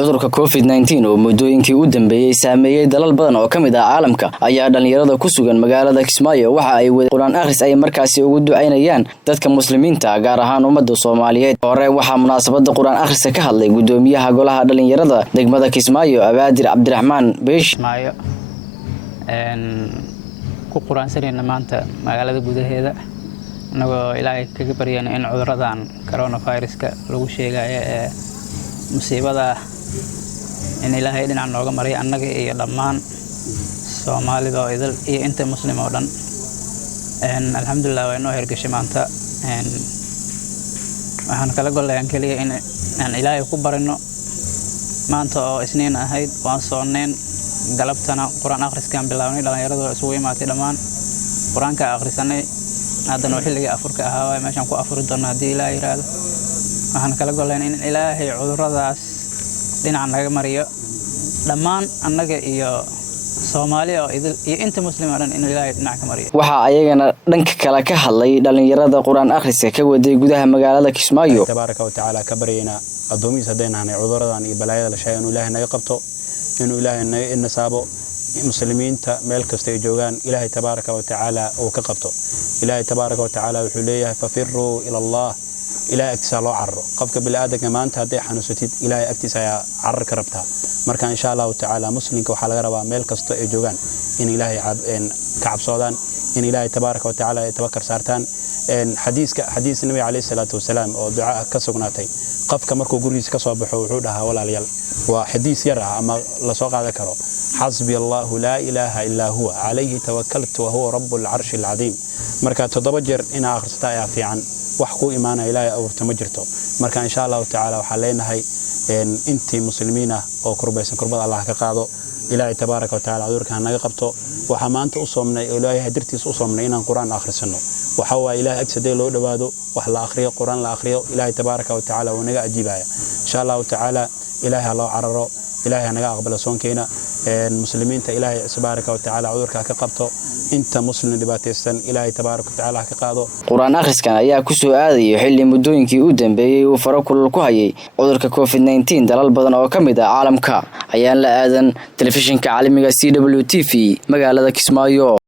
cudurka COVID-19 oo muddooyinkii u dambeeyay saameeyay dalal badan oo kamid ah caalamka ayaa dhalinyarada ku sugan magaalada Kismaayo waxa ay quraan akhris ay markaasi ugu ducaynayaan dadka muslimiinta gaar ahaan ummadda Soomaaliyeed. Hore waxaa munaasabada quraan akhriska ka hadlay gudoomiyaha golaha dhalinyarada degmada Kismaayo Abaadir Cabdiraxmaan Beesh ku quraansanayna maanta magaalada gudaheeda anagoo ilaahay kaga baryayna in cuduradan coronavirus-ka lagu sheegayo ee musiibada in ilaahay dhinac nooga maray annaga iyo dhammaan Soomaalida oo idil iyo inta muslim oo dhan alxamdulillah way noo hergashay maanta waxaan kala golayaan kaliya in aan ilaahay ku barino maanta oo isniin ahayd waan soonneen galabtana quraan akhriskan bilaabnay dhalinyaradu isugu imaatay dhammaan quraanka akhrisanay haddana xilliga afurka ahaa meeshan ku afuri doona hadii ilaahay yiraahdo waxaan kala golayaan in ilaahay cuduradaas dhinac naga mariyo dhammaan annaga iyo Soomaaliya oo idil iyo inta muslim ah in ilaahay dhinac ka mariyo waxa ayagana dhanka kale ka hadlay dhalinyarada quraan akhriska ka waday gudaha magaalada Kismaayo tabaaraka wa taala ka baryayna adoomiisa hadeenaanay cuduradan iyo balaayada la sheegay inuu ilaahay naga qabto inuu ilaahay inasaabo muslimiinta meel kasta ay joogan ilaahay tabaaraka wa taala oo ka qabto ilaahay tabaaraka wa taala wuxuu leeyahay fafirru ila Allah ilaahay agtiisa loo carro qofka bini'aadamka maanta haday xanuunsatid ilaahay agtiisa ayaa carro ka rabtaa marka insha Allah taala muslimka waxa laga rabaa meel kasta ay joogan in ilaahay ka cabsoodaan in ilaahay tabaaraka wa taala ay tabakkar saartaan xadiis nabi kaleey salaatu wasalaam oo duca ka sugnaatay qofka markuu gurigiisa ka soo baxo wuxuu dhahaa walaalayaal waa xadiis yar ah ama la soo qaadan karo حسبي الله لا إله إلا هو عليه توكلت وهو رب العرش العظيم مركا تضبجر إن آخرستا يا في عن وحكو إيمانا إلهي أو تمجرته مركا إن شاء الله تعالى وحلينا هاي إن أنت مسلمين أو كربيسن كربة الله كقاضو إلهي تبارك وتعالى عذرك هنجا قبته وحمانت أصومنا إلهي هدرتي أصومنا إن القرآن آخر سنة وحوا إلهي أكسد له دبادو وحلا آخريه القرآن الآخريه إلهي تبارك وتعالى ونجا أجيبها إن شاء الله تعالى إلهي الله عرره إلهي هنجا أقبل صونكينا المسلمين إلهي تبارك وتعالى عذرك كقبته أنت مسلم دباتيستن إلهي تبارك وتعالى كقاضو قرآن آخر كان أيها كسو آذي يحل مدوين كي أودن بي وفرق الكوهي عذرك COVID-19 دلال بدن أو كميدا عالم كا أيان لا آذن تلفزيون كعالمي CWTV مقالة كسمايو